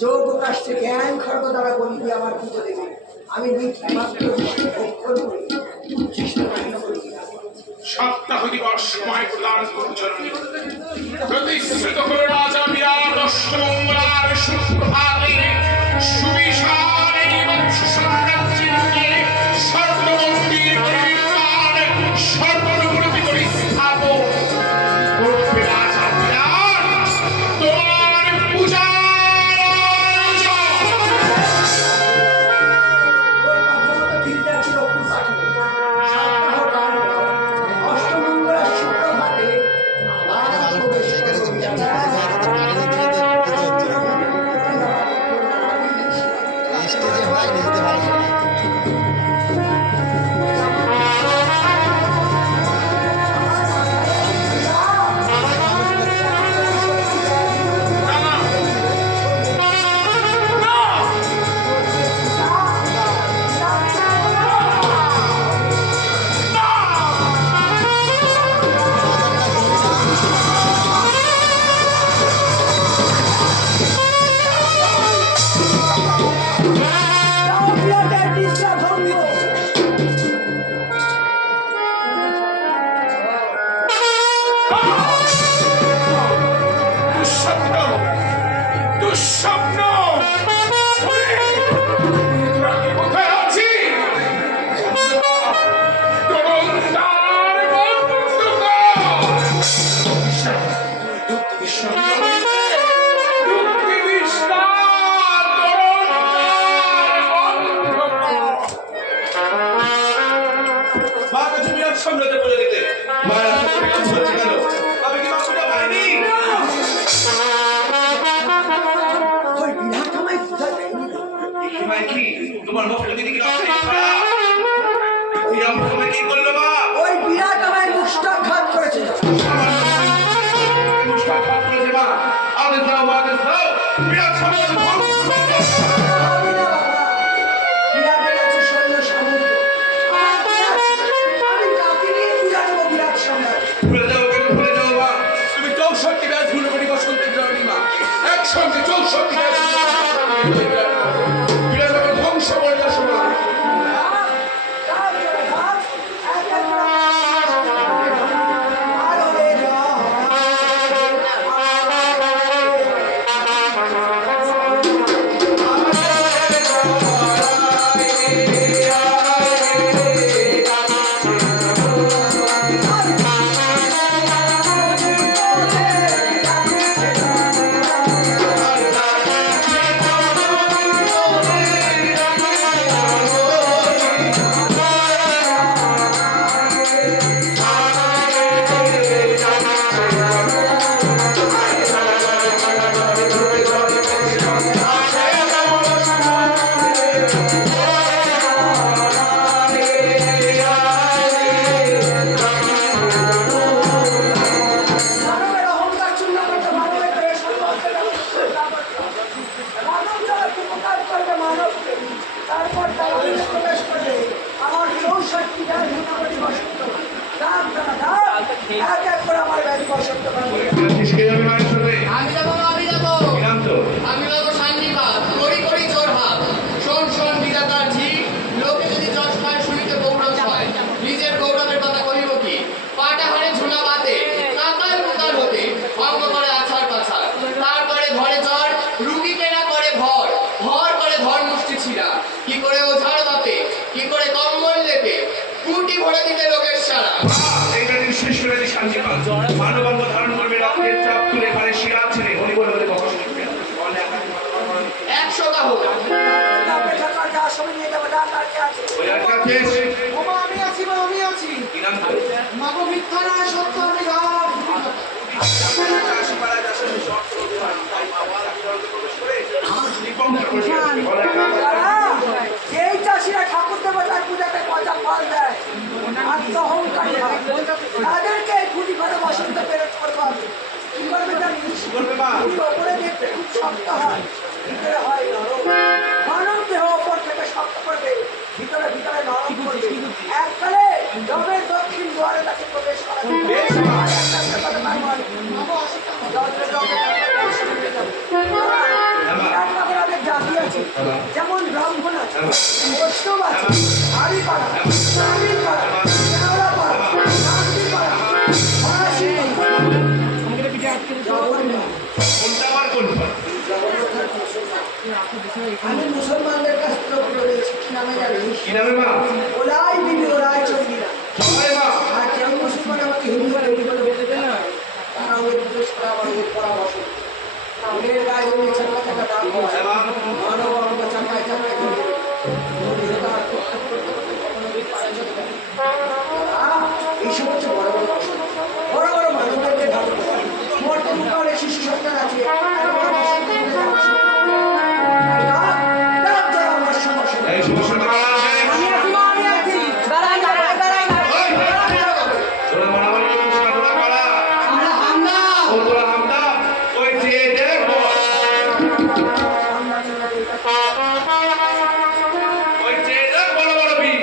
যোগ কাষ্টে জ্ঞান খর্গ দ্বারা বলিবি আমার পুজো দেবে। আমি মাত্র অক্ষর করি চেষ্টা করি সপ্তাহ দিবস সময় প্রদান করছেন প্রতিশ্রুত করে রাজা বিরাট অষ্টমঙ্গলার সুপ্রভাতে সুবিশাল এই বংশ সাম্রাজ্যকে স্বর্ণমন্দির নির্মাণ স্বর্ণমূর্তি করে স্থাপন করবে রাজা বিরাট তোমার পূজা সম্রাটে বলে দিতে মায়া হচ্ছে কেন আমি কি বাপুটা পাইনি ওই বিরাট আমায় পূজা দেয়নি দেখি ভাই কি তোমার মুখ যদি কি ওই আমার সময় কি করলো মা ওই বিরাট আমায় মুষ্টাঘাত করেছে মুষ্টাঘাত করেছে মা আদেশ দাও আদেশ দাও বিরাট সম্রাট একসঙ্গে 64 বিরাট ধ্বংস করে দেওয়ার সময় মানবঙ্গ ধারণ করবে রাতের চাপ তুলে পারে শিরা ছেড়ে হরি বলে বলে বকশ করবে 100 টা হোক ওই একটা দেশ ওমা আমি আছি মা আমি আছি কি নাম তো মাগো মিথ্যা না সত্য আমি গাব কাশি পাড়ায় দাসে সব তাই বাবা রাষ্ট্রকে প্রবেশ করে নিপঙ্গ করে বলে এই চাষিরা ঠাকুর দেবতার পূজাতে পচা ফল দেয় আত্মহংকারী হয় তাদেরকে খুঁটি করে বসন্ত প্রেরণ করবো আমি কি করবে জানিস ওপরে দেখতে খুব শক্ত হয় ভিতরে হয় নরম মানব দেহ ওপর থেকে শক্ত করবে ভিতরে ভিতরে নরম করবে এককালে জবের দক্ষিণ দুয়ারে তাকে প্রবেশ করা যেমন ব্রাহ্মণ আছে, বৈষ্ণব আছে, হারিপাড়া, নারীপাড়া, কেওড়াপাড়া, নাগরিপাড়া, ফরাসি পাড়া, জগন্নাথ। কোনটা আবার কোনটা? আমি মুসলমানদের কাছ থেকে বলেছি কি নামে জানিস? কি নামে মা? ওলাই বিবি ওলাই চন্দিরা। জয় মা। আর কেউ মুসলমান আমাকে হিন্দু দেবী বলে বলবে না, তারা ওই জিজ্ঞেস করে আমার ওই পরামর্শ। মেয়ের গায়ে ওই চাকা চাকা দাম হয়, মানব অঙ্গ চাকায় চাকায় ধরে এইসব হচ্ছে বড় বড় অসুখ। বড় বড় মানুষদেরকে ভালো মর্তমুখে শিশু সন্তান আছে, এই সমস্যাটা কারা আছে? তোরা মারামারি করছিস না, তোরা কারা? ও তোরা হামদা? ওই যে দেখ বল। ওই যে দেখ বড় বড় বীর।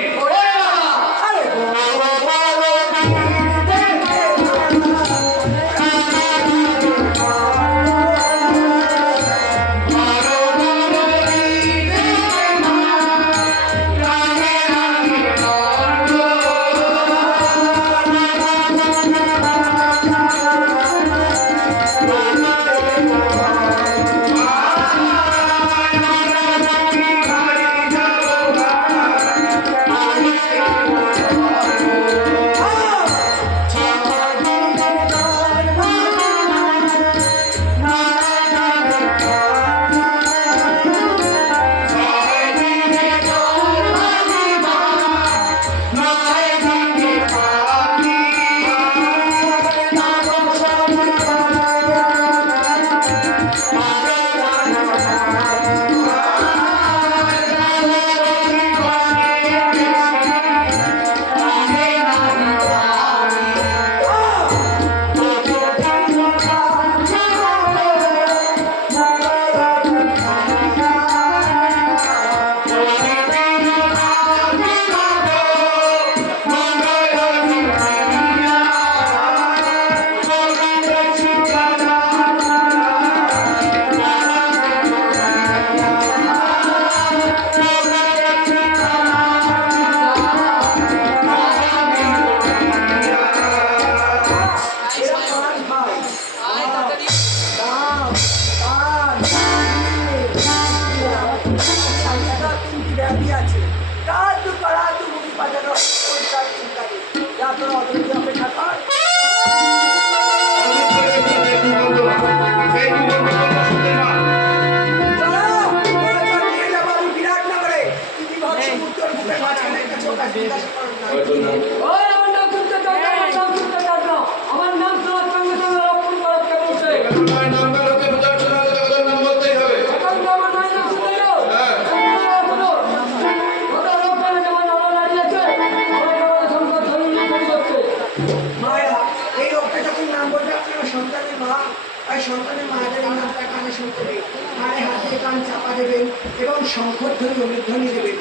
এবং শঙ্খধ্বনি অভিধ্বনি দেবেন।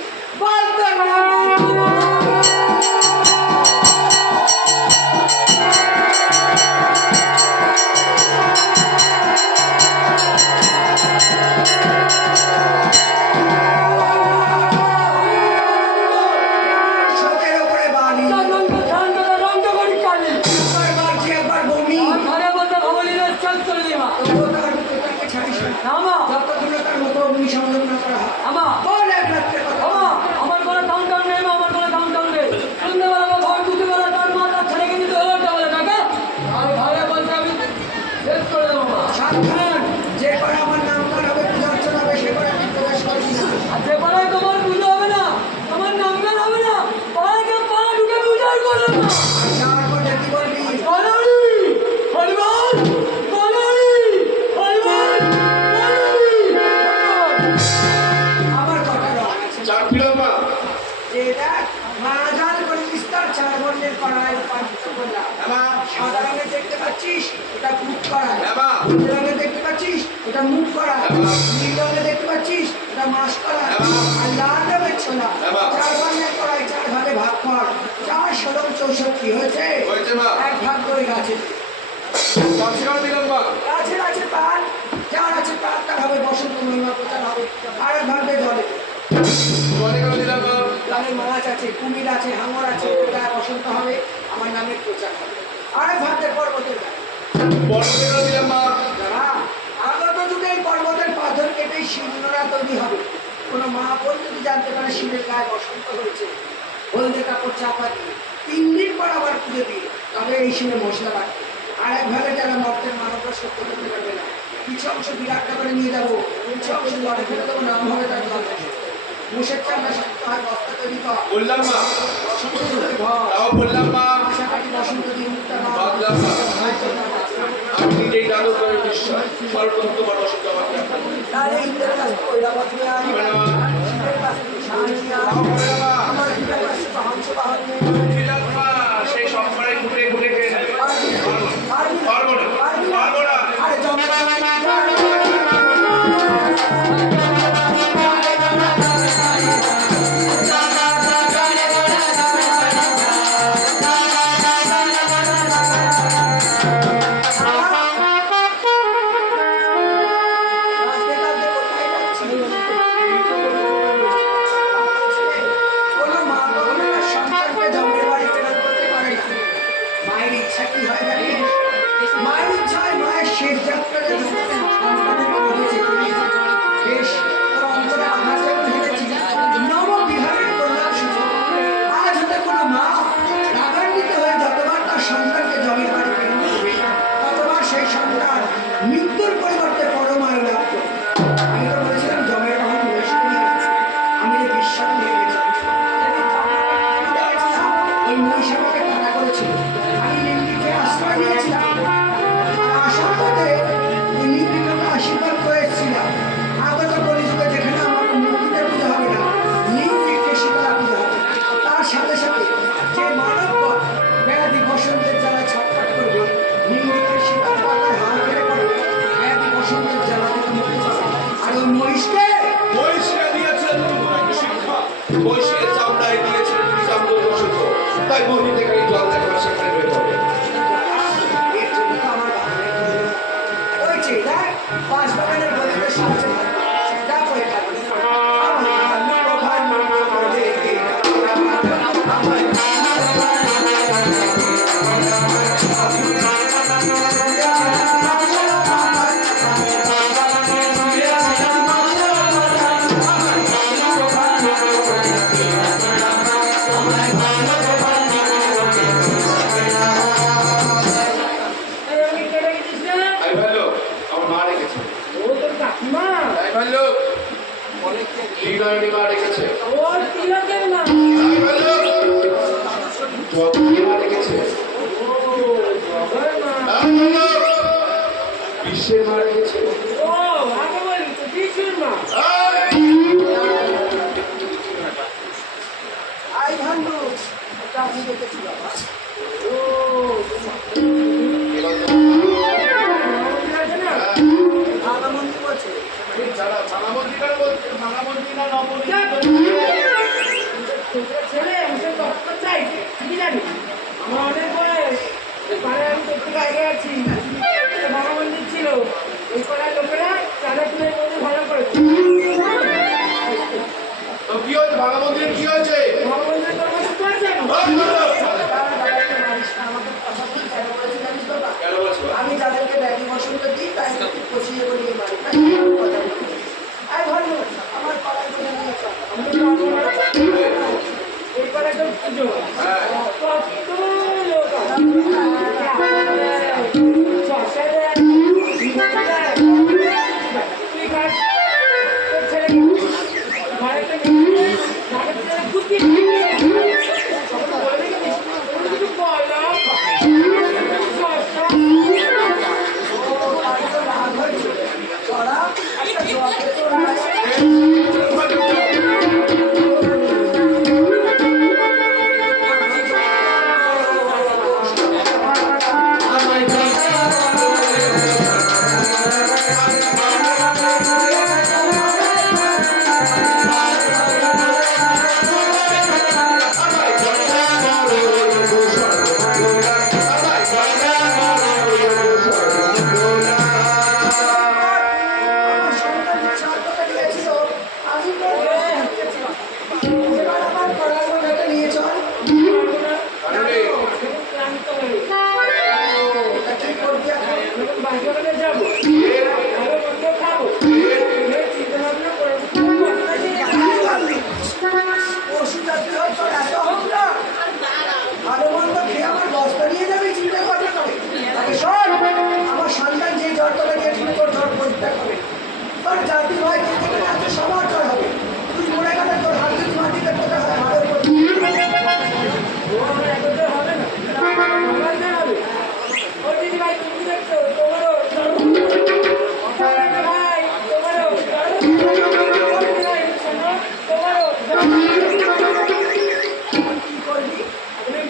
গাছের আছে পান, যার আছে পান প্রচার হবে, বসন্ত মহিমা প্রচার হবে। আর এক ভাবে জলে জলে কেন দিলাম মা? জলে মাছ আছে, কুমির আছে, হাঙর আছে, গায়ে বসন্ত হবে, আমার নামের প্রচার হবে। আর এক ভাবে পর্বতের গায়ে পর্বতে কেন দিলাম মা? যারা আগত যুগে এই পর্বতের পাথর কেটে শিলনোড়া তৈরি হবে। কোনো মা বোন যদি জানতে পারে শিলের গায়ে বসন্ত হয়েছে, হলদে কাপড় চাপা দিয়ে 3 দিন পর আবার পুজো দিয়ে তবে এই শিলে মশলা বাটবে। আর একভাবে যারা মর্তের মানবরা সত্য করতে পারবে না, কিছু অংশ বিরাট করে নিয়ে যাবো, কিছু অংশ জলে ফেলে দেবো, নাম হবে তার জল মুষের চামড়া শক্ত হয়, বস্তা তৈরি কর বললাম মা, বসন্ত তৈরি ঘর তাও বললাম মা, আশা কাটি বসন্ত দিয়ে মুক্তা বাদলাম মা। আমি নিজেই জানো করে বিশ্বাস সর্বপ্রথম তোমার বসন্ত আমাকে তাহলে ইন্দ্রের কাছে ঐরাবত নিয়ে আনি, হবে না মা, শিবের কাছে শান নিয়ে আনি, তাও হবে না মা। আমার পিতার কাছে হংস বাহন নিয়ে আনি। দিলাম মা, সেই সবকটাই ঘুরে ঘুরে খেয়ে নেবে। পারবি না, পারবো না, পারবি না। পারবো না। আরে জমে মায়ের ইচ্ছা কি হয় জানিস? মায়ের ইচ্ছা হয় মায়ের শেষ যাত্রাটা সন্তানের করেছে। বেশ, তোর অন্তরে আঘাত যখন হেরেছিস, নববিহারের কল্যাণ সূচক। আজ হতে কোনো মা রাগান্বিত হয়ে যতবার তার সন্তানকে জমির বাড়ি প্রেরণ করবে, ততবার সেই সন্তান মৃত্যুর পরিবর্তে পরমায়ু লাভ করবে। আমি তো বলেছিলাম জমের বাহন মহিষ নিয়ে গেছে। আমি যে বিশ্বাস নিয়ে গেছিলাম, ওই মহিষ আমাকে তাড়া করেছিল। আমি নিমৃকে আশ্রয় নিয়েছিলাম। আর আসার পথে ওই নিমৃকে আশীর্বাদ করেছিলাম, আগত কলিযুগে যেখানে আমার মূর্তিতে পূজা হবে না, নিমৃকে শীতলা পূজা হবে। তার সাথে সাথে যে মানবগণ ব্যাধি বসন্তের জ্বালা ছটফট করবে, নিমৃকে শীতল পাতায় হাত ধরে পড়বে, ব্যাধি বসন্তের জ্বালা থেকে মুক্তি পাবে। আর ওই মহিষকে মহিষকে দিয়েছেন তুমি শিক্ষা, মহিষের চামড়ায় দিয়েছেন তুমি চামড়া বসত, তাই মন্দির থেকে এই জল দেখা সেখানে বের হবে। এর জন্য তো আমার বাগানের প্রয়োজন। ওই যে দেখ, বাঁশবাগানের গলিতে সাহায্য হয়। দেখো এখানে। আমার ভালো করে দেখে, আমার তাই ভালো আমার মা রেখেছে, তাই ভালো হৃদয়নী মা রেখেছে, তাই ভালো জগৎ মা রেখেছে, তাই ভালো বিশ্বের মা রেখেছে। আই ভান্ডু, এটা আমি দেখেছি বাবা। ভালো মন্দির বলছে। যারা ভাঙা মন্দির কেন বলছে? ভাঙা মন্দির না নবমন্দির? ছেলে এসে তত্ত্ব চাইছে কি জানি আমার অনেক বয়স পাড়ে আমি তত্ত্ব আগে আছি ভাঙা মন্দির ছিল এই পাড়ার লোকেরা চাঁদা তুলে মন্দির ভালো করেছে তো কি হয়েছে? ভাঙা মন্দিরে কি হয়েছে? ভাঙা মন্দির তোর কাছে করেছে কেন বলছো? আমি যাদেরকে ব্যাধি বসন্ত দিই তাই একটু পচিয়ে বলিয়ে মারি, তাই কথা বলি। আই ভালো, আমার পাড়ায় কোথায় নিয়ে চল। এই পাড়ায় তো পুজো কত লোক রাগ হয়েছে, চড়া একটা জলে চড়ায়।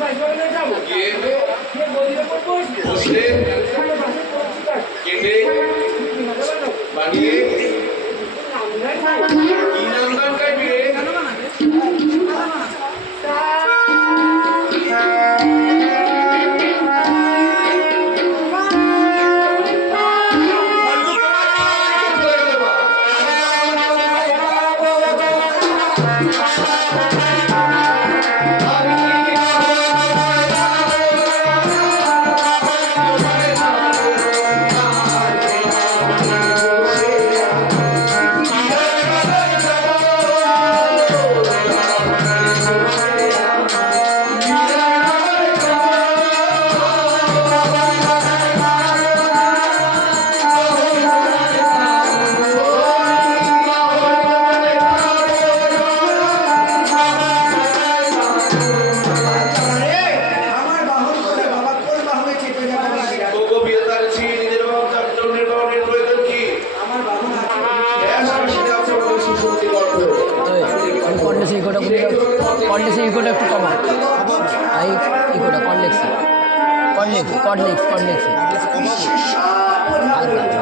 বাসভবনে যাবো গিয়ে গিয়ে গদির ওপর বসবো বসে ওখানে বাসে পরিষ্কার কেটে বানিয়ে কি নাম গান গাইবি রে? আমার বাহন করে বাবা কোন বাহনে চেপে যাবে না? ওগো বিয়েতার ছি নিজের বাবা চারজনের বাহনের প্রয়োজন কি? আমার বাহন আছে। দেশবাসীকে আপনার সুশক্তি গল্প কর্নেক্স ইকোটা কর্নেক্স ইকোটা একটু কমা এই ইকোটা কর্নেক্স কর্নেক্স কর্নেক্স কর্নেক্স হালকা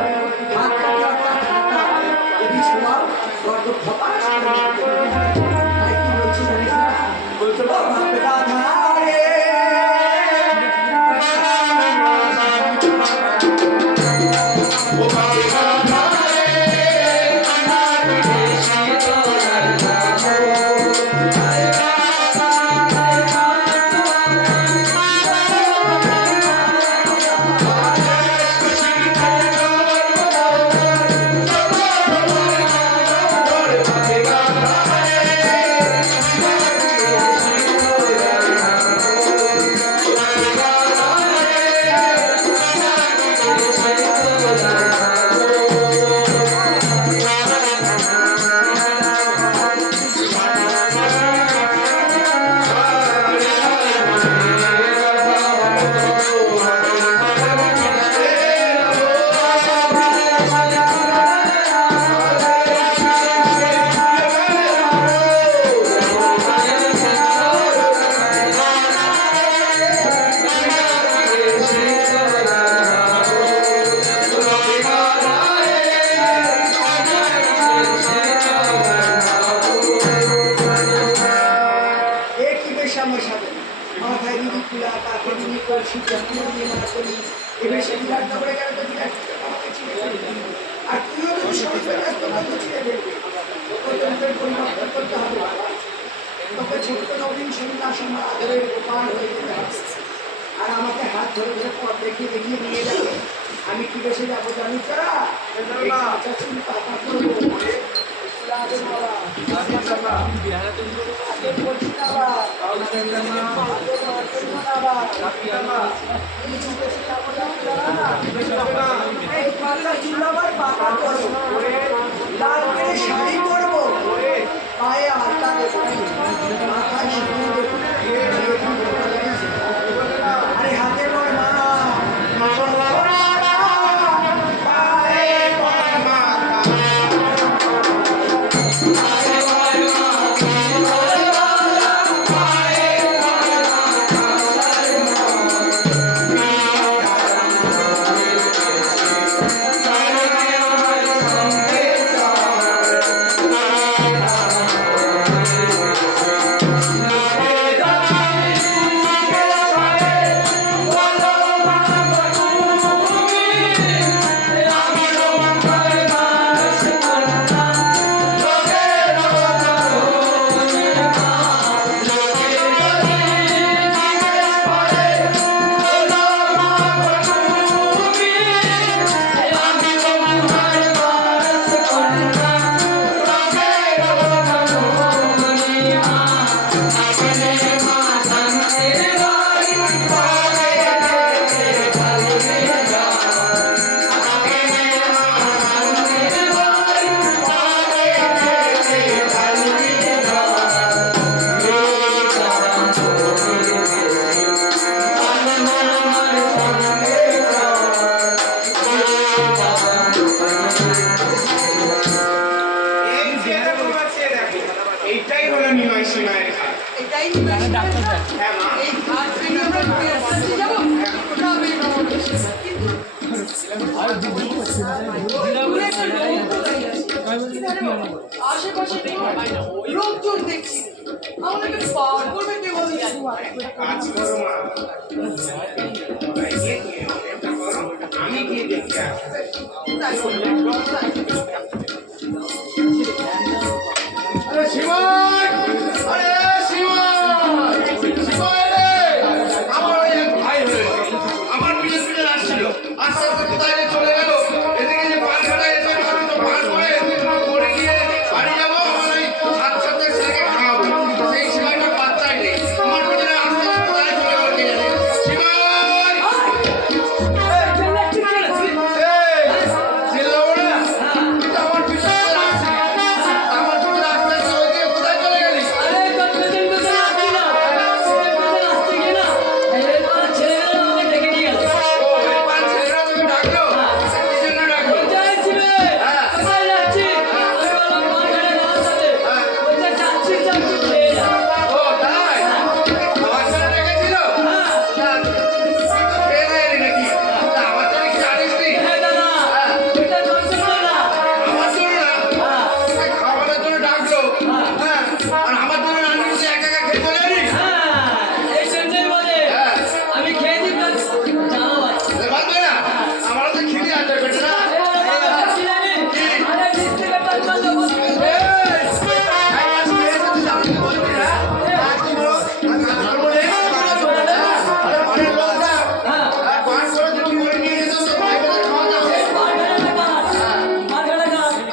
মাথায় দিদি তুলা কাকে দিদি করছি যখন দিয়ে মারা করি এবার সে বিরাট করে গেল তো বিরাট আমাকে চিনে ফেলবে আর তুইও যদি সংসার ব্যস্ত বন্ধু চিনে ফেলবে তোকে তোদের পরিবর্তন করতে হবে তোকে ছোট্ট নবীন সন্ন্যাস আমার আদরের গোপাল হয়ে যেতে হবে আর আমাকে হাত ধরে ধরে পথ দেখিয়ে দেখিয়ে নিয়ে যাবে আমি কি বেশি যাবো জানি তারা চুল পাতা করবো শাড়ি করবো পায়ে আলতা দেবো মাথায় সিঁদুর দেবো আরে হাতে বড় মা আশেপাশে লোকজন দেখছি আমাদেরকে পার করবে কে বলছে কাজ করো মা আমি গিয়ে দেখি আরে শিবন আরে শিবন শিবন রে আমার ওই এক ভাই হয়েছে আমার পিছনে পিছনে আসছিল আস্তে আস্তে কোথায় যে চলে গেল এদিকে যে পাঁচখানা এসে আমি তো পার করে পড়ে গিয়ে বাড়ি যাবো আমার ওই ছাত্রদের ছেলেকে খাওয়াবো সেই সময়টা বাচ্চাই নেই আমার পিছনে আস্তে আস্তে কোথায় চলে গেল কে জানে শিবন চিল্লাবো না তুই তো আমার পিছনে আসছিস আমার পিছনে আস্তে আস্তে ওইদিকে কোথায় চলে গেলি ও এই পাঁচ ছেলেরা তোকে ডাকলো কি জন্য ডাকলো ও তাই আমার জন্য ডেকেছিল না তুই তো খেয়ে দেয়নি নাকি তা আমার জন্য কি জানিস নি আমার জন্য না তোকে খাওয়ানোর জন্য ডাকলো হ্যাঁ আর আমার জন্য রান্না করে একা একা খেয়ে চলে এলি আমি খেয়ে দিতাম জানো ভাই বাঁচবে না আমারও তো খিদে আছে পেটে না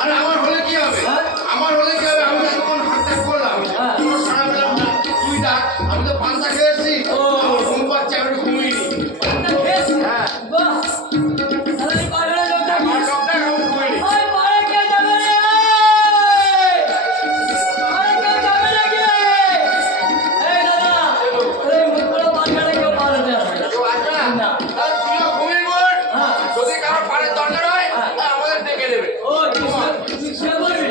আরে আমার হলে কি হবে আমার হলে কি হবে আমি তো এতক্ষণ হাতটা করলাম কোনো সাড়া পেলাম না তুই ডাক আমি তো পান্তা খেয়ে এসেছি আমার ঘুম পাচ্ছে আমি একটু ঘুমিয়ে নি হ্যাঁ আমার ডকটা আমি ঘুমিয়ে নি কেউ আসবে না তাহলে তুইও ঘুমিয়ে পড় যদি কারো পানির দরকার হয় আমাদের ডেকে দেবে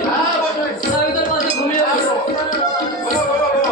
হ্যাঁ বসে বলো, বলো, বলো।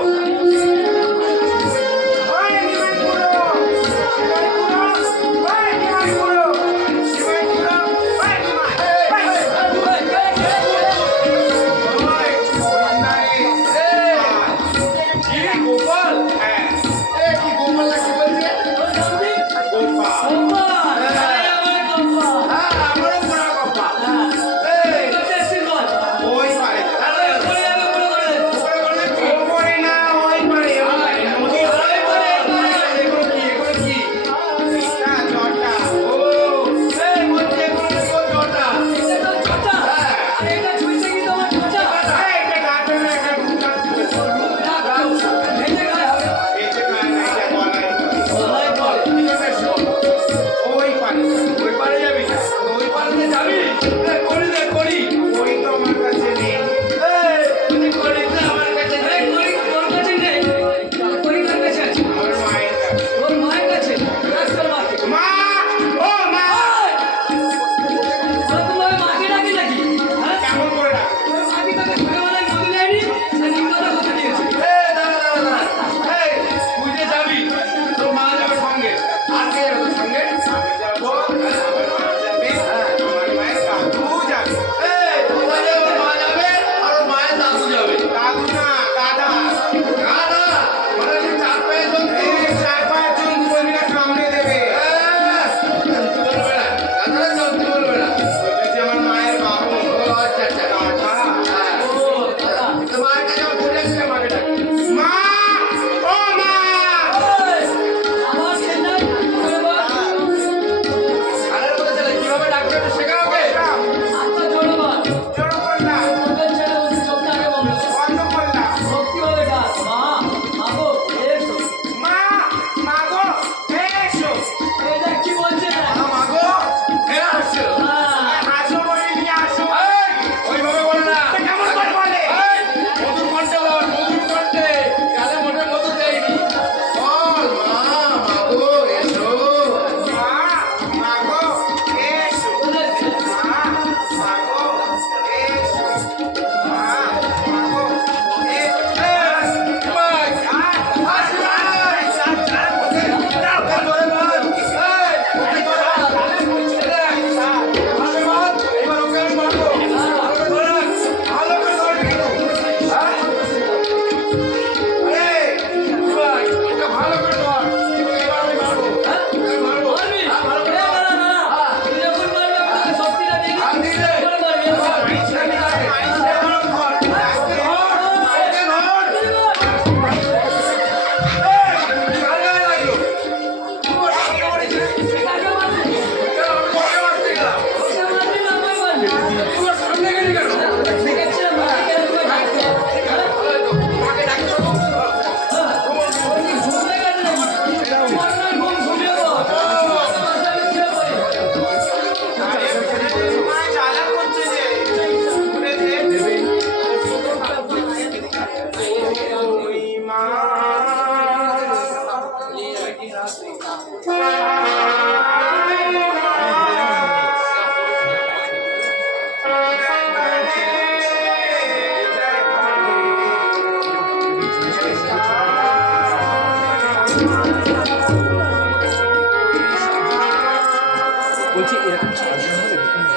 বলছি এরকম সাহায্য হবে একটুখানি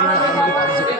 দিন আমাদের বাড়ি যেতে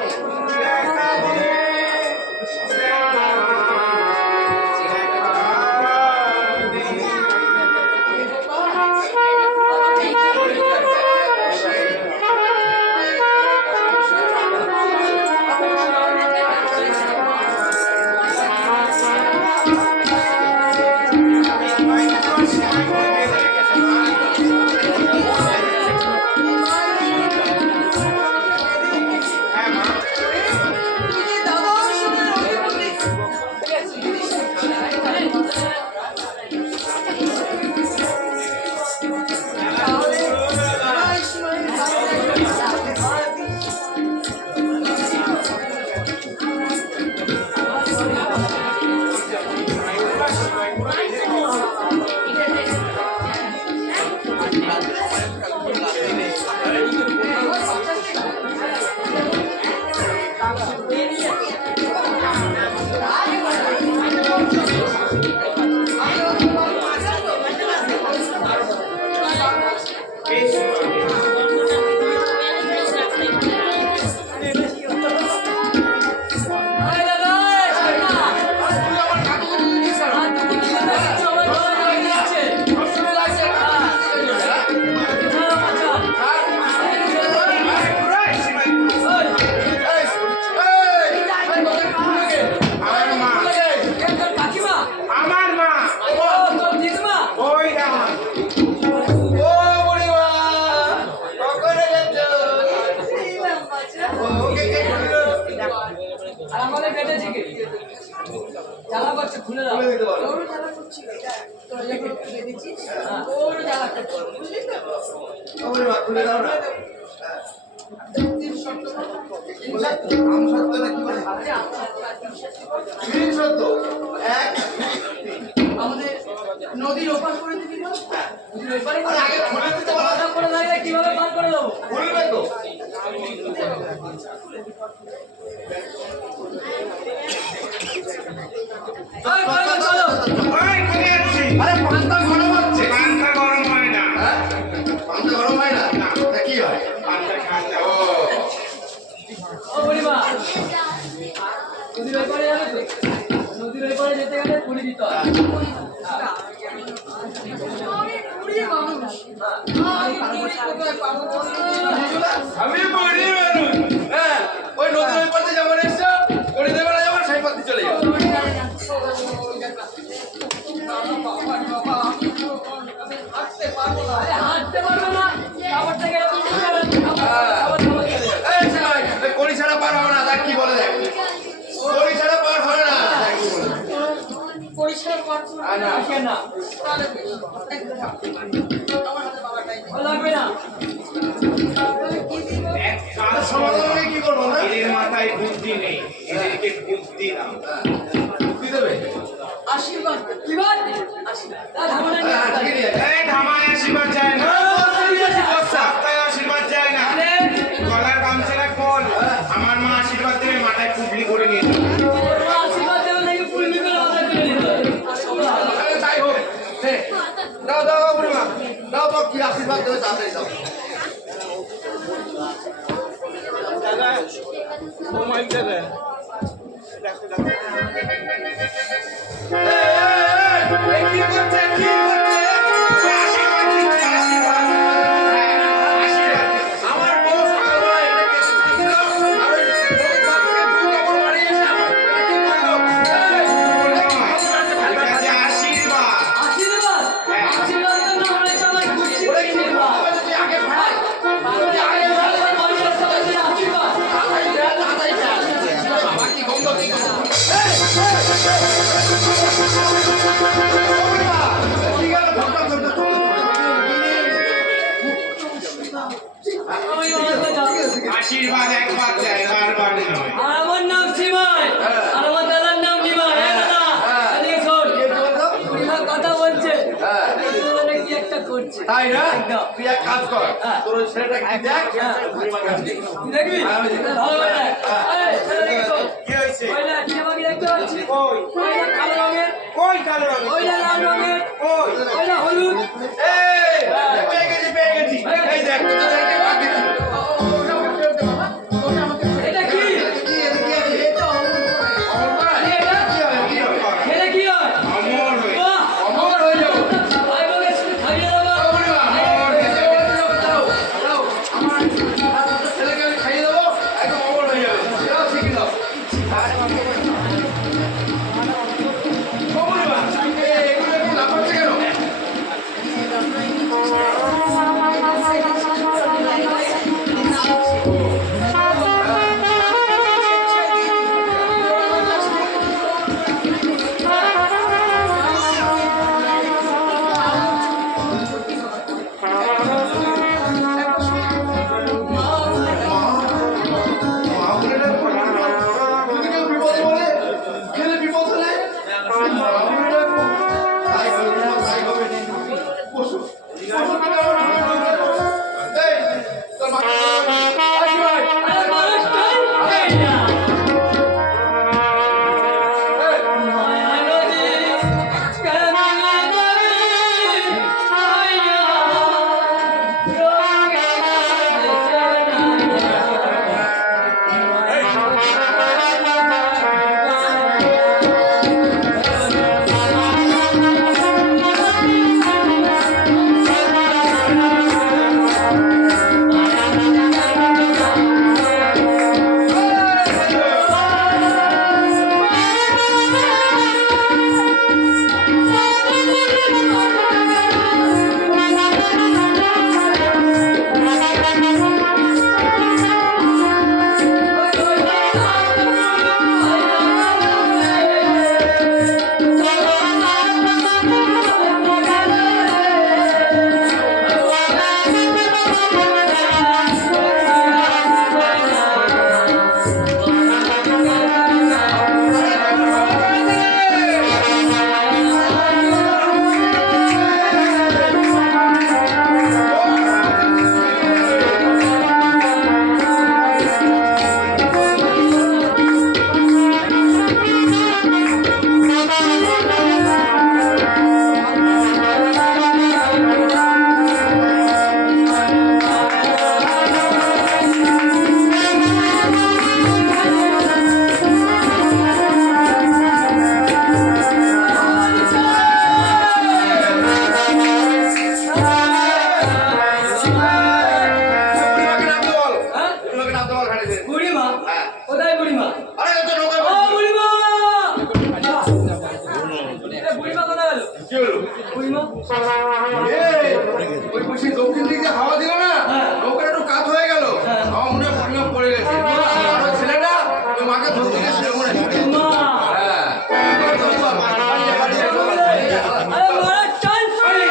আর আমাদের কেটেছে কি জ্বালা করছে খুলে দাও ওরও জ্বালা করছিল, দেখ, তোরা যখন খুলে দিচ্ছিস, ওরও জ্বালা করছিল, বুঝলি তো? খুলে দাও না তিন শব্দ বলো। আম সত্য না কি বলে তিন সত্য এক আমাদের নদীর ওপার করে দিবি বল? নদীর ওই পারে আরে আগে খুলে দিতে বলো কথা করে দাঁড়িয়ে কিভাবে পার করে দেবো খুলবে তো ওই পারে চলো আরে পান্তা গরম হচ্ছে পান্তা গরম হয় না হ্যাঁ পান্তা গরম হয় না তা কি হয় পান্তা খাওয়া ও ও বুড়িমা নদীর ওই পারে যাবে তো নদীর ওই পারে যেতে গেলে পুরি দিতে হয় পুরী মানুষ। আমি পুরী কোথায় পাবো? আমি বড়ি মানুষ হ্যাঁ ওই নদীর ওই পাশে যেমন এসছো বড়ি দেবে না যেমন সেই পথে চলে যাও হাঁটতে পারবো না। আরে হাঁটতে পারবে না খাবার থেকে এরকম করে খাবার চলে যাবে এই ছেলে এই কড়ি ছাড়া পার হবে না দেখ কি বলে দেখ কড়ি ছাড়া পার হবে না দেখ কি বলে পরিষ্কার করছো না? না আসে না তাহলে বেশ। একদম থাক। আমার হাতে বাবাটাই নেই। ও লাগবে না কি দিব? এক কাজ সমাধান আমি কি করবো না এদের মাথায় বুদ্ধি নেই এদেরকে বুদ্ধি দাও কি দেবে আশীর্বাদ দেব। কি বাদ তা ধামনে নিয়ে হ্যাঁ ঠিক আছে এই ধামায় আশীর্বাদ চায় না সপ্তাহে আশীর্বাদ চায় না গলার গামছাটা খোল আমার মা আশীর্বাদ দেবে মাথায় কুবলি করে নিয়ে যাবে। ওরা আশীর্বাদ দেবে নাকি পুরি করে মাথায় করে নিতে হবে আরে তাই হোক নে দাও দাও বুড়িমা দাও তো কি আশীর্বাদ দেবে তাড়াতাড়ি দাও এই কি করছে কি করছে আশীর্বাদ দিচ্ছে, আশীর্বাদ। হ্যাঁ, আশীর্বাদ দিচ্ছে। আমার বউ সকাল হয় এটা কে দিল আর ওই লোকের কাছ থেকে দুধ কাপড় বাড়ি এসে আমার কি করলো ওর কাছে আশীর্বাদ আশীর্বাদ আশীর্বাদ তো না হলে তো আমার কুচি ওরে করে কি নিবা হবে যদি আগে ভাই আশীর্বাদ তাড়াতাড়ি যা তাড়াতাড়ি যা বাবা কি গন্ধ কি গন্ধ হচ্ছে। তাই না একদম। তুই এক কাজ কর হ্যাঁ। তোর ওই ছেলেটা কি দেখ বুড়িমার কাছে দে। তুই দেখবি? হ্যাঁ, আমি দেখবো। ভালো হয় না। এই, ছেলে দেখি তো। কি হয়েছে ওই না, টিয়া পাখি দেখতে পাচ্ছি। কই ওই না কালো রঙের, কই কালো রঙ ওই না লাল রঙের, কই ওই না হলুদ। এই পেয়ে গেছি এই দেখ তোদেরকে বাকি ছিল এটা কি? এটা? খেলে কি হয়? অমর হয়ে বাহ! অমর হয়ে যাবো ভাই বলে শুধু খাইয়ে দেবো। আমার ছেলেকে আমি খাইয়ে দেবো একদম অমর হয়ে যাবে সেটাও শিখে দাও এগুলো একটু লাফাচ্ছে কেন যদি কেউ বিপদ বলে খেলে বিপদ হলে তাই হবে তাই হবে বসো এই তোর মাকে আসি ভাই আরে মানুষ চল। এই না। মায়া নদী, কামনা নদী, আয়া, রঙে দেশে বুড়িমাকে নামতে বল হ্যাঁ? বুড়িমাকে নামতে বল ঘাটে বুড়িমা? হ্যাঁ। কোথায় বুড়িমা? আরে তো নৌকা ও বুড়িমা! এ, বুড়িমা কোথায় গেল? কি হলো বুড়িমা? এই, ওই বসে দক্ষিণ দিক দিয়ে হাওয়া দিল না হ্যাঁ। নৌকাটা একটু কাত হয়ে গেল হ্যাঁ। আমার মনে হয় বুড়িমা পড়ে গেছে আর ওই ছেলেটা ওই মাকে ধরতে গেছিল মনে হয়। মা! হ্যাঁ বাড়ি যা, বাড়ি যা। আরে মারা চল পড়ে!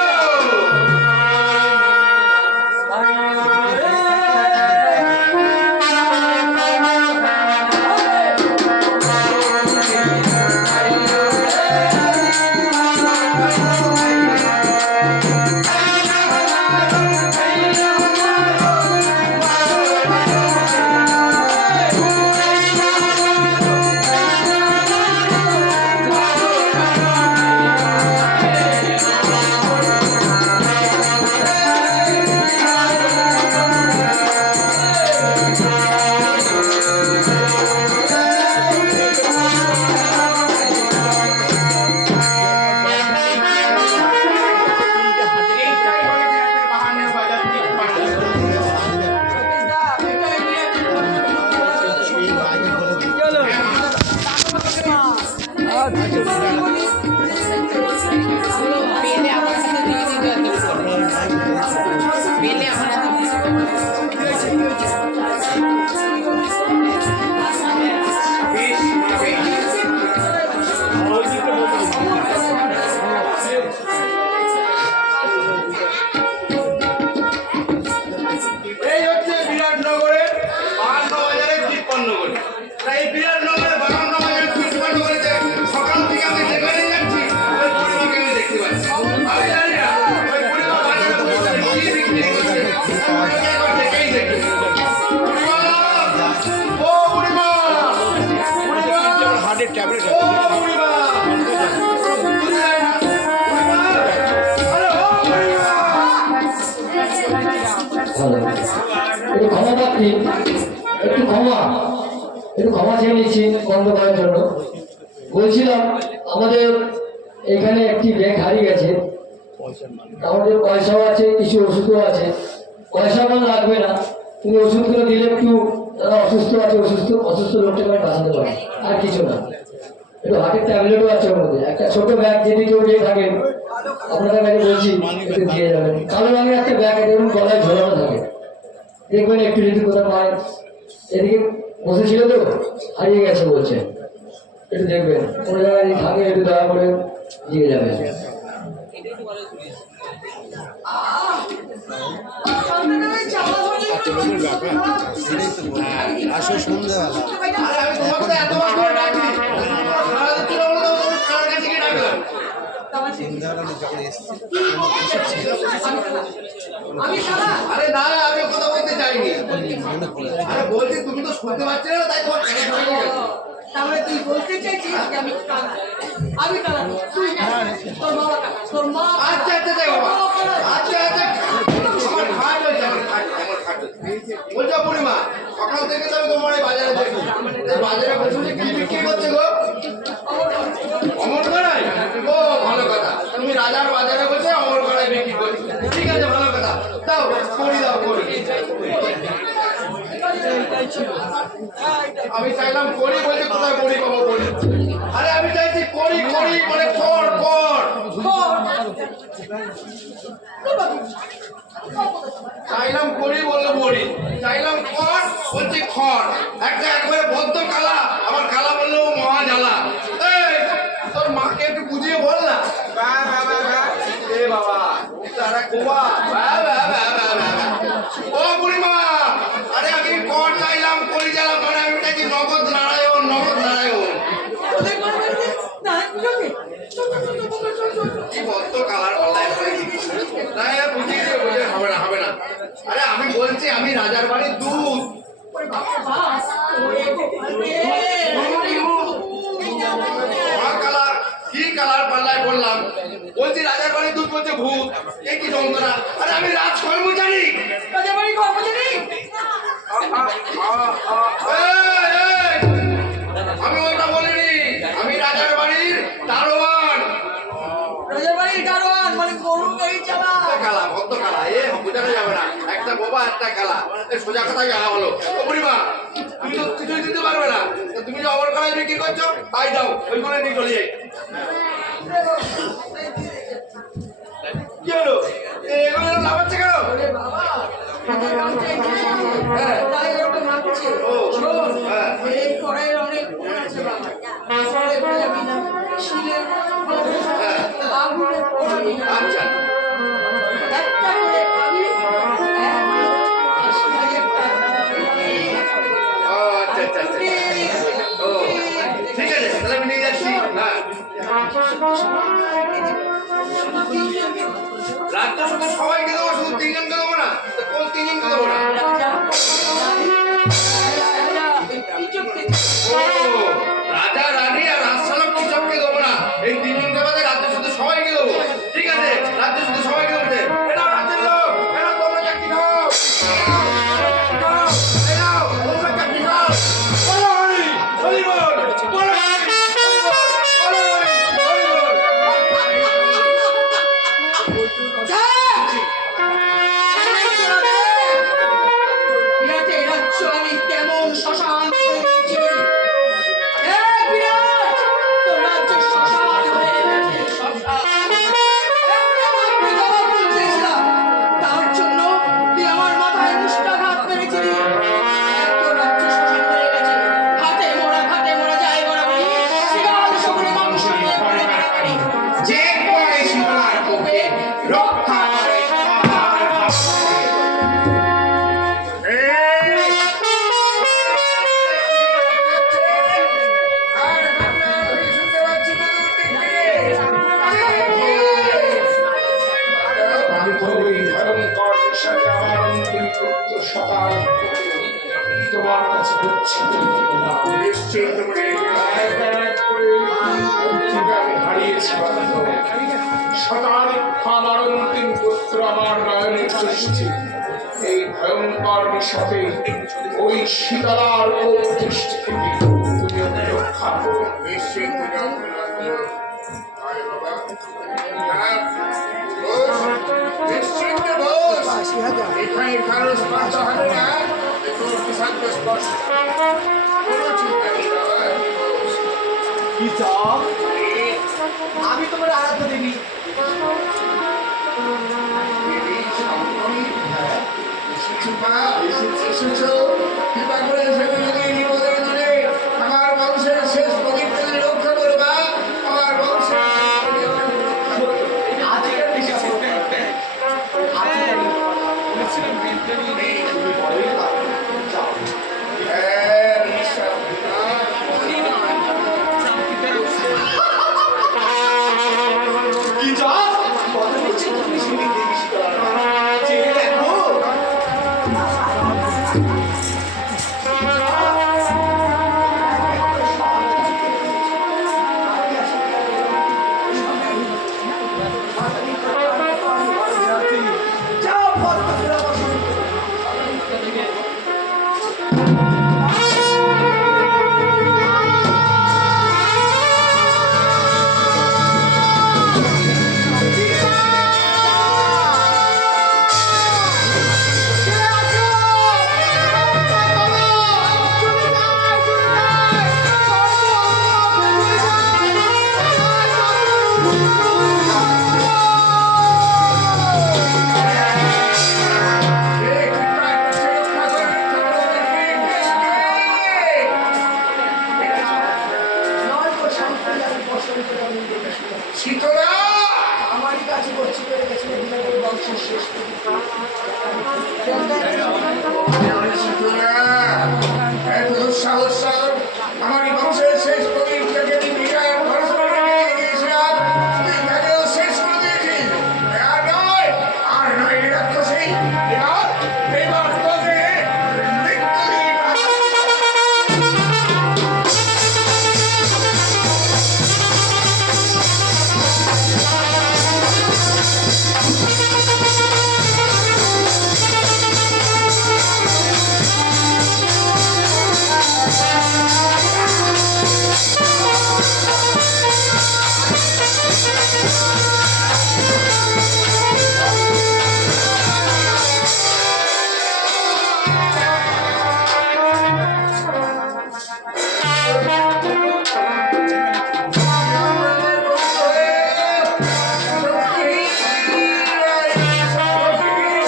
এই ভালো একটু ক্ষমা প্রার্থী, একটু ক্ষমা চেয়ে নিচ্ছি বন্ধ করার জন্য। বলছিলাম আমাদের এখানে একটি ব্যাগ হারিয়ে গেছে, আমাদের পয়সাও আছে, কিছু ওষুধও আছে। পয়সা আমার লাগবে না, তুমি ওষুধগুলো দিলে একটু যারা অসুস্থ আছে অসুস্থ লোকটাকে আমি বাঁচাতে পারি, আর কিছু না। একটু হার্টের ট্যাবলেটও আছে ওর মধ্যে, একটা ছোট ব্যাগ যদি কেউ দিয়ে থাকেন আপনাদের কাছে বলছি একটু দিয়ে যাবেন। কালো রঙের একটা ব্যাগ দেখুন গলায় ঝোলানো থাকে, দেখবেন একটু যদি কোথাও পায়। এদিকে বসেছিল তো হারিয়ে গেছে বলছে, একটু দেখবেন কোনো জায়গায় যদি থাকে একটু দয়া করে দিয়ে যাবেন। আসো সন্ধ্যাবেলা আরে আমি তোমাকে তো এতবার করে ডাকি, সারাদিন কি বলবো তোমার কাছে গিয়ে ডাকলাম। সন্ধ্যাবেলা আমি যখন এসেছি আরে না না, আমি কথা বলতে চাইনি। আরে বলছি তুমি তো শুনতে পাচ্ছ না, তাই তোমার কানে ধরে গেছে। তাহলে তুই বলতে চাইছিস যে আমি কানা? আমি কানা নই, তুই কানা। তোর বাবা কানা, তোর মা কানা। আচ্ছা আচ্ছা যাই বাবা, আচ্ছা আচ্ছা আমার খাট হয়েছে, আমার খাট হয়েছে। বলছো পূর্ণিমা, সকাল থেকে তো আমি তোমার এই বাজারে দেখি, এই বাজারে বসে বসে কি বিক্রি করছে গো? অমর কড়াই? ও ভালো কথা, তুমি রাজার বাজারে বসে অমর কড়াই বিক্রি করছো, ঠিক আছে ভালো কথা। দাও করি। আমি চাইলাম করি, বলছে কোথায় করি পাবো করি। আরে আমি চাইছি করি মানে কর। চাইলাম করি বললো বড়ি, চাইলাম কর বলছি খড়। একটা একবারে বদ্ধ কালা, আমার কালা বললো মহা জ্বালা। এই তোর মাকে একটু বুঝিয়ে বল না। এ বাবা তারা কোবা ও বুড়িমা, আরে আমি কর চাইলাম করি জ্বালা, মানে আমি চাইছি নগদ নারায়ণ। তোদের ঘরে বাড়িতে নারায়ণ পুজোকে? কি বদ্ধ কালার পাল্লায় পড়ে গেছি। তাই আর বুঝিয়ে দিয়ে বলে হবে না। আরে আমি বলছি আমি রাজার বাড়ির দুধ। ওরে বাবা, বাস, ওরে গোপালে। কালার কি কালার পাল্লায় বললাম, বলছি রাজার বাড়ির দুধ, বলছে ভূত। এ কি যন্ত্রণা! আরে আমি রাজ কর্মচারী। রাজার বাড়ির কর্মচারী? আমি ওটা বলিনি, আমি রাজার বাড়ির দারোয়ান। রাজার বাড়ির দারোয়ান মানে গরু গাড়ি চালা? কালা বদ্ধ কালা, এ বোঝানো যাবে না, একটা বোবা একটা কালা, সোজা কথা যাওয়া হলো। ও বুড়িমা, তুমি তো কিছুই দিতে পারবে না, তুমি যে অমর কড়াই বিক্রি করছো তাই দাও, ওই করে নিয়ে চলে যাই। কি হলো এগুলো লাভ হচ্ছে কেন? ওরে বাবা, রাজার গামছা এখানে তাই ওটা মাপছে। ও, শোন, হ্যাঁ। এই কড়াইয়ের অনেক গুণ আছে বাবা। সরে ফেলাবি না, শিলের ফোড়াবি না, আগুনে পোড়াবি না। আচ্ছা একটা করে খাবি, 80,000 টাকা। ও আচ্ছা ও ঠিক আছে, তাহলে আমি নিয়ে যাচ্ছি। হ্যাঁ রাতটা শুধু সবাইকে দেবো, শুধু তিনজনকে দেবো না? তো কোন তিনজনকে দেবো না? ও রাজা রানী আর রাজশালক কিচককে দেবো না, এই তিনজনকে বাদে রাজ্য শুধু সবাইকে দেবো। ঠিক আছে, রাজ্য শুধু সবাইকে দেবো। এরা রাজ্যের লোক, এরা তোমরা চাকরি খাও, এরাও তোমরা চাকরি খাও। বলো হরি হরি বল, বলো হরি হরি বল, বলো হরি হরি বল। আমি কেমন শ্মশান পেয়েছি। বিরাট, তোর রাজ্য শ্মশান হয়ে গেছে, শ্মশান। একটা মাত্র জবাব বলছিস না, তার জন্য তুই আমার মাথায় মুষ্টাঘাত মেরেছিলি। তোর রাজ্য শ্মশান হয়ে গেছে, হাতে মোড়া যায় বরাবরই, শিকার শকুনে মাংস নিয়ে পড়ে বেড়াবাড়ি। যে কয় শিকার তোকে রক্ষা করে আমার হাত। তোমার কাছে আমি হারিয়েছি শতাধিক আমার অন্তিম পুত্র আমার নয়নের দৃষ্টি এই ভয়ঙ্কর নিশাতে ওই শীতলার কোপ দৃষ্টি থেকে তুমি ওকে রক্ষা করো। নিশ্চিত পূজা আয় বাবা হ্যাঁ বস নিশ্চিন্ত বস 80,000 এখানে কারো স্পর্শ হবে না তোর কিষানকে স্পর্শ কোনো চিন্তা নেই বাবা বস। কি চাও? এই আমি তোমার আরাধ্য দেবী। দেবী সম্ভবী এসেছো মা এসেছো কৃপা করে সেগুলোকে নিবন্ধন করে আমার বংশের শেষ প্রদীপকে রক্ষা করবা আমার বংশের শেষ প্রদীপকে রক্ষা করবে। আজকের দিশা বলতে এই তুমি বলোই না। যাও। হ্যাঁ, ঈশ্বর, কি চাও? কত বলছি তুমি শুনি দেবী শীতলা। চেয়ে দেখো। যাও ভক্ত বসন্ত হে কৃপা করে রক্ষা করবে নয়তো শান্তি আমি বসন্ত আমি দেখেছি শীতলা আমারই কাছে বসে পেরে গেছিল বিরাটের বংশের শেষ শীতলা এত দুঃসাহস আমার বংশের শেষ প্রদীপটাকে বিরাট ভরসা করে নিয়ে গিয়েছিলাম তুই তাকেও শেষ করে দিয়েছিস আর নয় এই রাক্ষসী এবার তোকে মৃত্যু দিয়ে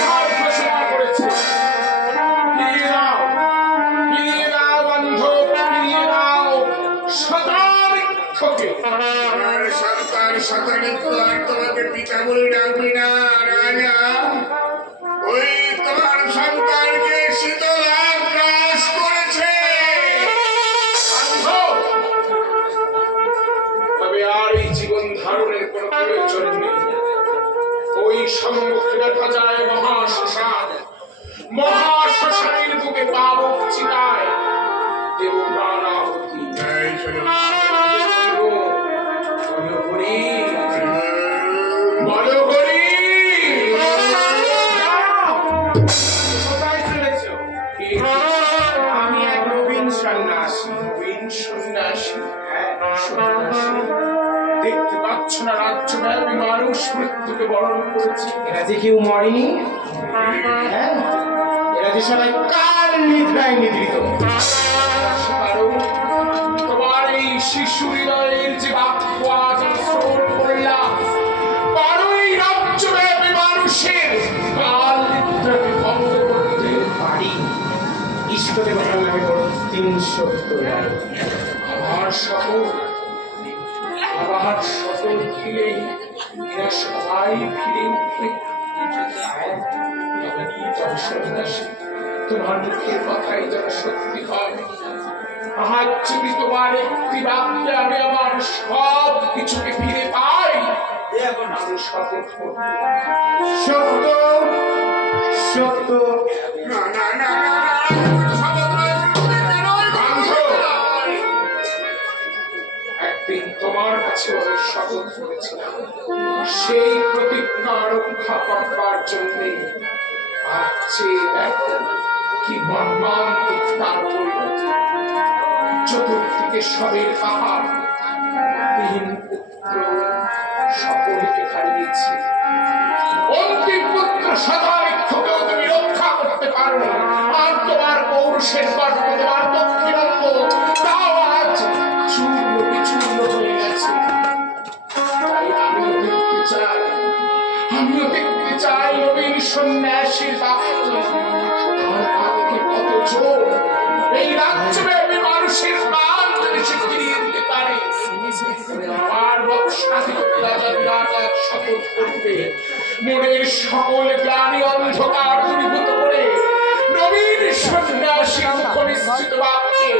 হার ঘোষণা করেছে। ফিরিয়ে দাও, ফিরিয়ে দাও বান্ধব, ফিরিয়ে দাও শতাবৃক্ষকে। আর সন্তান শতানিক আর তোমাকে পিতা বলে ডাকবি না রাজা ওই তোমার সন্তানকে শীতলা গ্রাস করেছে বান্ধব, তবে আর এই জীবন ধারণের কোনো প্রয়োজন নেই। ওই সম্মুখে দেখা যায় মহাশ্মশান। মহাশ্মশানের বুকে পাবক চিতায় দেব প্রাণাহুতি। এই শোনো। বলো হরি, বলো হরি। কোথায় চলেছ? আমি এক নবীন সন্ন্যাসী নবীন সন্ন্যাসী। হ্যাঁ, সন্ন্যাসী। দেখতে পাচ্ছ না রাজ্যব্যাপী মানুষ মৃত্যুকে বরণ করেছে। এরা যে কেউ মরেনি হ্যাঁ এরা যে সবাই কাল নিদ্রায় নিদ্রিত কারণ তোমার এই শিশু হৃদয়ের যে বাক্য আজ আমি শ্রবণ করলাম, বারোই রাজ্যব্যাপী মানুষের কাল নিদ্রাকে ভঙ্গ করতে বাড়ি ইষ্ট দেবতার নামে বড় 370 আমার সকল ফিরে এরা সবাই ফিরে উঠবে। সন্ন্যাসী, তোমার মুখের কথাই যেন সত্যি হয়। আজ যদি তোমার একটি বাক্যে আমি আমার সব কিছুকে ফিরে পাই, আমি শপথ করব। সত্য সত্য না না না একদিন তোমার কাছে ওদের শপথ করেছিলাম, সেই প্রতিজ্ঞা রক্ষা করবার জন্যই ভাবছে দেখো কি মর্মান্তিক তার পরিণতি। চতুর্দিকে সবের পাহাড়, তিন পুত্র সকলকে হারিয়েছে। অন্তিম পুত্র শতাবৃক্ষকেও তুমি রক্ষা করতে পারো না, আর তোমার পৌরুষের গর্ব, তোমার দক্ষিণাঙ্গ তাও আজ চূর্ণ বিচূর্ণ হয়ে গেছে। তাই আমিও দেখতে চাই নবীন সন্ন্যাসীর বাক্য। তার বাক্যে কত জোর, এই রাজ্যব্যাপী মানুষের প্রাণ যদি সে ফিরিয়ে দিতে পারে, আমার বৎসাধিপতি রাজা বিরাট শপথ করবে মনের সকল জ্ঞানী অন্ধকার দূরীভূত করে নবীন সন্ন্যাসী মুখ নিশ্চিত বাক্যে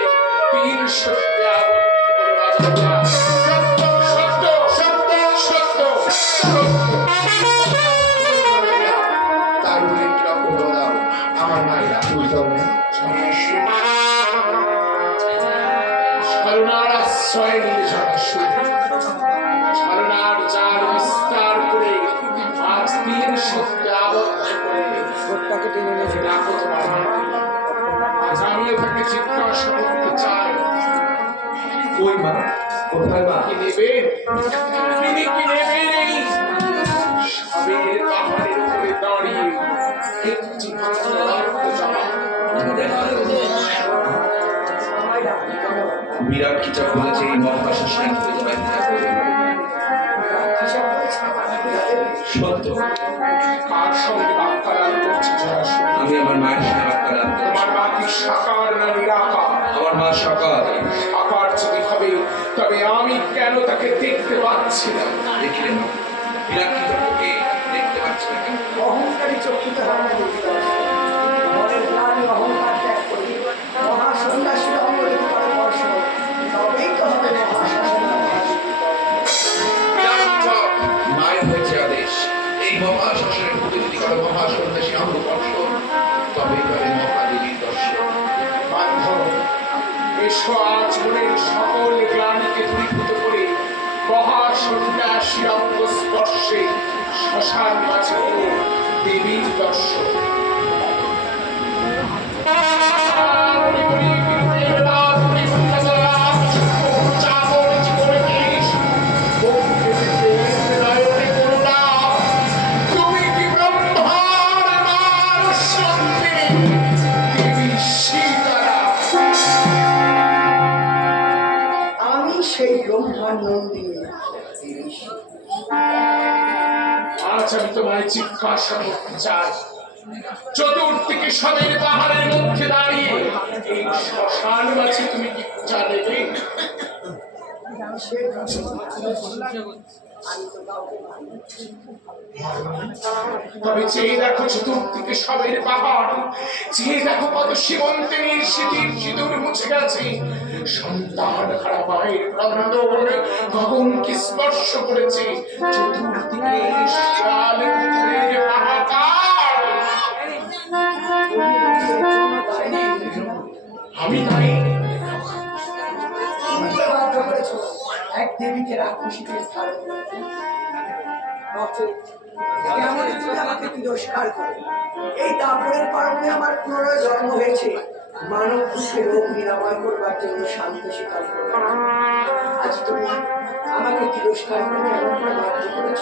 300 সত্য সত্য সত্য তার উপরে একটু রক্ত দাও, আমার মায়েরা বুঝতে হবে না। ছলনার আশ্রয় নিয়ে যাওয়া শুরু, ছলনার জাল বিস্তার করে আজ 300 আবদ্ধ করে রাখো তোমার মাকে। আজ আমিও তাকে জিজ্ঞাসা করতে চাই, কই মা, কোথায় মা? কি নেবেন? তিনি কি নেবেন? এই সবের পাহাড়ের উপরে দাঁড়িয়ে একটি মাত্র রক্ত জমা। বিরাট কিতাব বলেছে এই মহাকাশের সাহিত্যে যাবেন সত্য। কার সঙ্গে বাক্যালাপ করছে যারা শুনে? আমি আমার মায়ের সাথে বাক্যালাপ করেছি। তোমার মা কি সাকার না নিরাকার? আমার মা সাকার। সাকার যদি হবে তবে আমি কেন তাকে দেখতে পাচ্ছি না? দেখলে মা, বিরাট কিতাবকে দেখতে পাচ্ছি না কেন? অহংকারী চক্ষুতে হয় না দেবীদাস। মনের গ্লানি অহংকার ত্যাগ করে মহাসন্ন্যাসীর অঙ্গ যদি করে বর্ষ, তবেই তো হবে মহাশাসন। বিরাট কিতাব মায়ের হয়েছে আদেশ, এই মহাশাসনের প্রতি যদি কারো মহাসন্ন্যাসী অঙ্গদর্শন, তবেই পারে মহাদেবীর দর্শন। বান্ধব, এসো আজ মনের সকল গ্লানিকে দূরীভূত করে মহাসন্ন্যাসীর অঙ্গ স্পর্শে শ্মশান মাঝে দেবীর দর্শন। তুমি কি ব্রহ্মার নাম সত্যি দেবী সীতারা? আমি সেই ব্রহ্মার নন্দিনী। আজ আমি তোমায় জিজ্ঞাসা করতে চাই, চতুর্দিকে সবের পাহাড়ের মধ্যে দাঁড়িয়ে এই শ্মশান মাঝে তুমি কি পূজা নেবে? তবে চেয়ে দেখো চতুর্দিকে সবের পাহাড়, চেয়ে দেখো কত সীমন্তের স্মৃতির সিঁদুর মুছে গেছে। সন্তান হারা মায়ের ক্রন্দন গগনকে স্পর্শ করেছে। চতুর্দিকে শিয়াল কুকুরের হাহাকার। আমি তাই বাধ্য করেছ এক দেবীকে রাক্ষসীকে ধারণ করতে। নচেৎ কেমন তুমি আমাকে তিরস্কার করে? এই দাপরের কারণে আমার পুনরায় জন্ম হয়েছে মানব দুঃখের রোগ নিরাময় করবার জন্য শান্ত স্বীকার করে। আজ তুমি আমাকে তিরস্কার করে এমন করে বাধ্য করেছ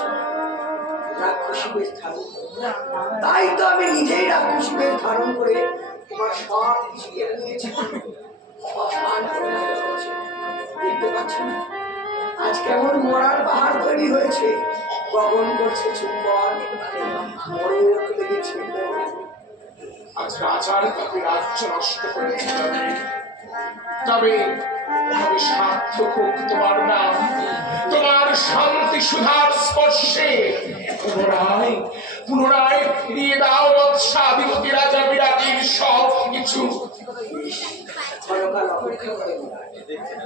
রাক্ষসী বেশ ধারণ করতে। তাই তো আমি নিজেই রাক্ষসী বেশ ধারণ করে তোমার সব কিছু কেড়ে নিয়েছি, অসম্মান করে ফেলেছি। দেখতে পাচ্ছ না আজ কেমন মরার পাহাড় তৈরি হয়েছে? গগন করছে চুম্বন, মরক লেগেছে মরক। আজ রাজার কাপে রাজ্য নষ্ট করেছে। তবে তবে সার্থক হোক তোমার নাম, তোমার শান্তি সুধার স্পর্শে পুনরায় পুনরায় ফিরিয়ে দাও বৎসাধিপতি রাজা বিরাটের সব কিছু। ক্ষণকাল অপেক্ষা করে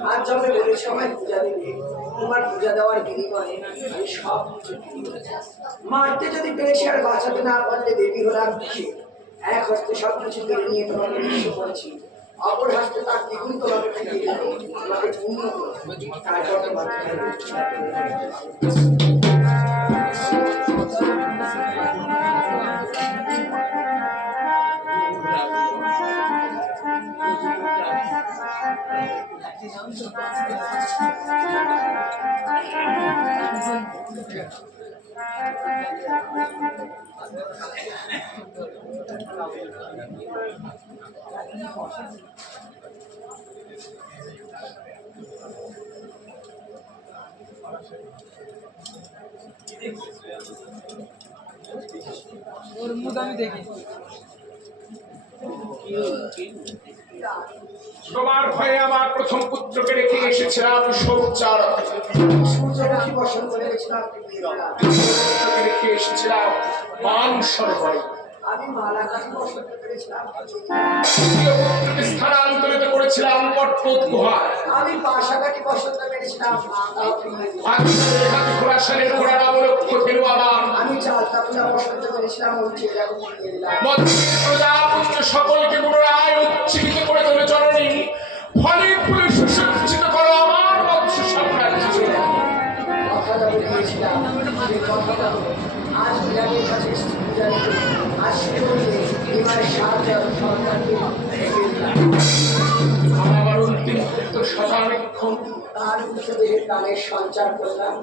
আজ যবে বলেছ আমায় পূজা দেবে, তোমার পূজা দেওয়ার বিনিময়ে আমি সব কিছু মারতে যদি পেরেছি আর বাঁচাতে না পারলে দেবী হলাম কিসে? এক হস্তে সব কিছু কেড়ে নিয়ে তোমাকে নিঃস্ব করেছি, অপর হস্তে তার দ্বিগুণ তোমাকে ফিরিয়ে দেবো, তোমাকে পূর্ণ করবো। তারপর তোমাকে ওর মুখ আমি দেখি। তোমার ভয়ে আমার প্রথম পুত্রকে রেখে এসেছিলাম শৌচালয়, সূর্যমুখী বসন করে গেছিলাম, পুত্রকে রেখে এসেছিলাম মান সরোবরে। আমি মালাকারি বসন করেছিলাম, দ্বিতীয় পুত্রকে স্থানান্তরিত করেছিলাম পর্বত গুহায়। আমি পাশাকাটি বসন্ত পেরেছিলাম, খোরাসানের ঘোড়া নবলক্ষ ফেরু আমার আমি চালতা পূজা বসন্ত পেরেছিলাম, ওই চেরাকে নিয়ে দিলাম। মধ্যে প্রজাপুত্র সকলকে পুনরায় উজ্জীবিত করে তোলে জননী। ফলে ফুলে সুসজ্জিত করো আমার বংশ সাম্রাজ্য। কথাটা বলেছিলাম, সেই কথাটা আজ বিরাটের কাছে এসেছি পূজা দিতে। আজ সে বললে এবারে 7 সন্তানকে রেখে দিলাম। আমার অন্তিম পুত্র শতানেক্ষণ তার মৃতদেহের কালের সঞ্চার করলাম,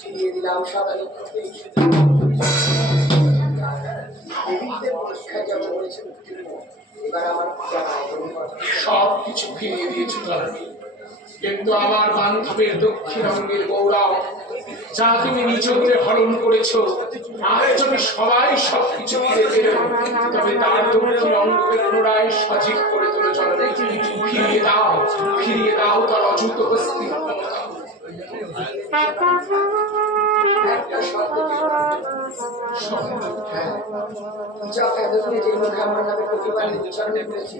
ফিরিয়ে দিলাম শতানেক্ষণকে। দেবীদের পরীক্ষায় যেমন বলেছে উত্তীর্ণ, এবার আমার পূজা সব কিছু ফিরিয়ে দিয়েছে জননী। কিন্তু আমার বান্ধবের দক্ষিণ অঙ্গের গৌরব যা তুমি নিজ করে হরণ করেছ, আর যদি সবাই সবকিছু ফিরে পেল, তবে তার দক্ষিণ অঙ্গকে পুনরায় সজীব করে তোলে জননী। ফিরিয়ে দাও তার অযুত হস্তি ক্ষমতা। একটা শব্দ পূজা এতদিনে যে মুখে আমার নামে প্রতিবার উচ্চারণ করেছে,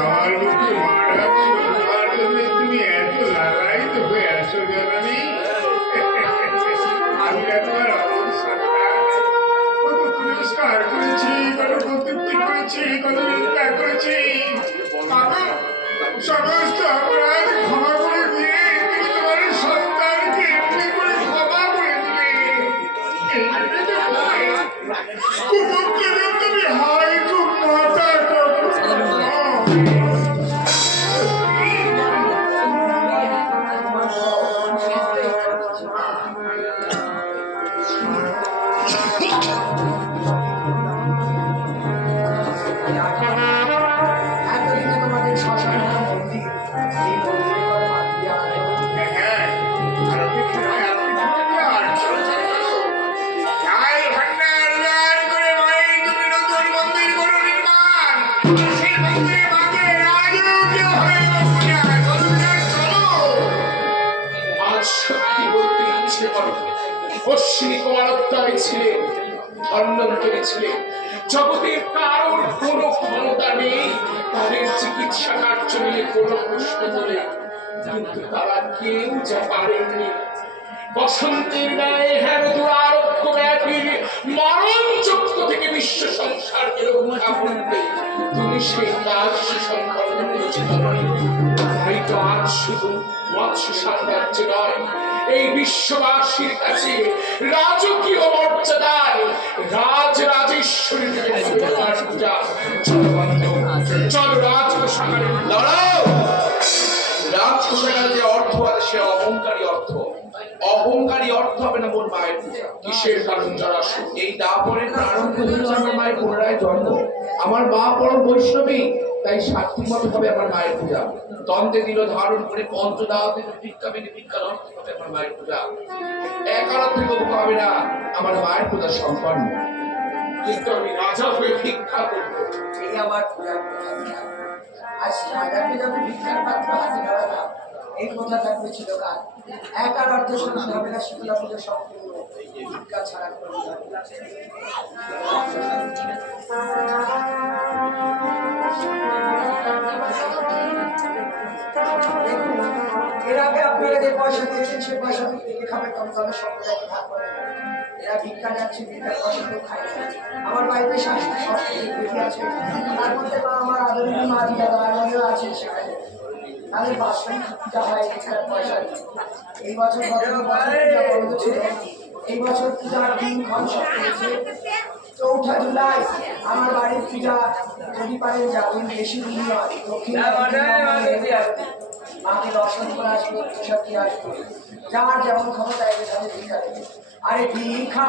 আমার বুকে মারা ছোটবার জন্য তুমি এত লালায়িত হয়ে আসো জানানি। আমি তোমার কত পুরস্কার করেছি, কত কর্তৃত্ব করেছি, কত নিন্দা করেছি, সমস্ত অপরাধ ক্ষমা করে দিয়ে তুমি তোমার সন্তানকে এমনি করে ক্ষমা করে দিলে। কুপুত্রদের তুমি হয় খুব মাতা এতদিনে তোমাদের শ্মশান মন্দির, এই মন্দিরের কথা বাদ দিয়ে আজ সত্যি বলতে ইচ্ছে করে, অশ্বিনী কুমারোত্তরে ছিলেন, ধন্বন্তরী ছিলেন, জগতের কারোর কোনো ক্ষমতা নেই তাদের চিকিৎসা কার্য নিয়ে কোনো প্রশ্ন তোলে, কিন্তু তারা কেউ যা পারেননি। বসন্তের ন্যায় হেন দুরারোগ্য ব্যাধির মরণ চক্র থেকে বিশ্ব সংসারকে রক্ষা করতে তুমি সেই কাজ সম্পন্ন করেছ জননী। হয়তো আজ শুধু মৎস্য সাম্রাজ্য নয়, এই বিশ্ববাসীর কাছে রাজকীয় মর্যাদায় রাজরাজেশ্বরী চলো রাজপ্রসারে দাঁড়াও। রাজপ্রসাদের যে অর্থ আছে সে অহংকারী অর্থ। অহংকারী অর্থ হবে না মোর মায়ের পূজা। কিসের কারণ যারা এই দাপরের প্রারম্ভ দিল আমার মায়ের পুনরায় জন্ম। আমার মা পরম বৈষ্ণবী, তাই সাত্বিক মতো হবে আমার মায়ের পূজা। দ্বন্দ্বে দিল ধারণ করে পঞ্চদাওয়াতে ভিক্ষা মেনে ভিক্ষার অর্থ হবে আমার মায়ের পূজা। একারাত্রিক হবে না আমার মায়ের পূজা সম্পন্ন। কিন্তু আমি রাজা হয়ে ভিক্ষা করবো। এই আমার পূজার কথা। আজ রাজাকে যখন ভিক্ষার পাত্র হাতে ধরালাম, এই কথা থাকবে চিরকাল। একার অর্থ শুনতে হবে না, শীতলা পুজো সম্পূর্ণ ভিক্ষা ছাড়া করতে হবে। এর আগে আপনারা যে পয়সা দিয়েছেন সে পয়সা থেকে খাবে, কম দামে সম্প্রদায়কে ভাগ করে দেবেন। এরা ভিক্ষা যাচ্ছে, ভিক্ষার পয়সা কেউ খায় না। আমার বাড়িতে শাশুড়ি সব আছে, তার মধ্যে আমার আদরণীয় মা দিদা দাদাও আছে সেখানে। তাদের বাৎসরিক পূজা হয় ভিক্ষার পয়সা দিয়ে। এই বছর পূজা বন্ধ ছিল, এই বছর পূজার দিনক্ষণ সব করেছে। 4 জুলাই আমার বাড়ির পূজা যদি পারেন যাবেন, বেশি দূর নয়, দক্ষিণ মাকে দর্শন করে আসবে, সব কি আসবে, যার যেমন ক্ষমতা আছে তাহলে ঠিক আছে। আরে ভিক্ষা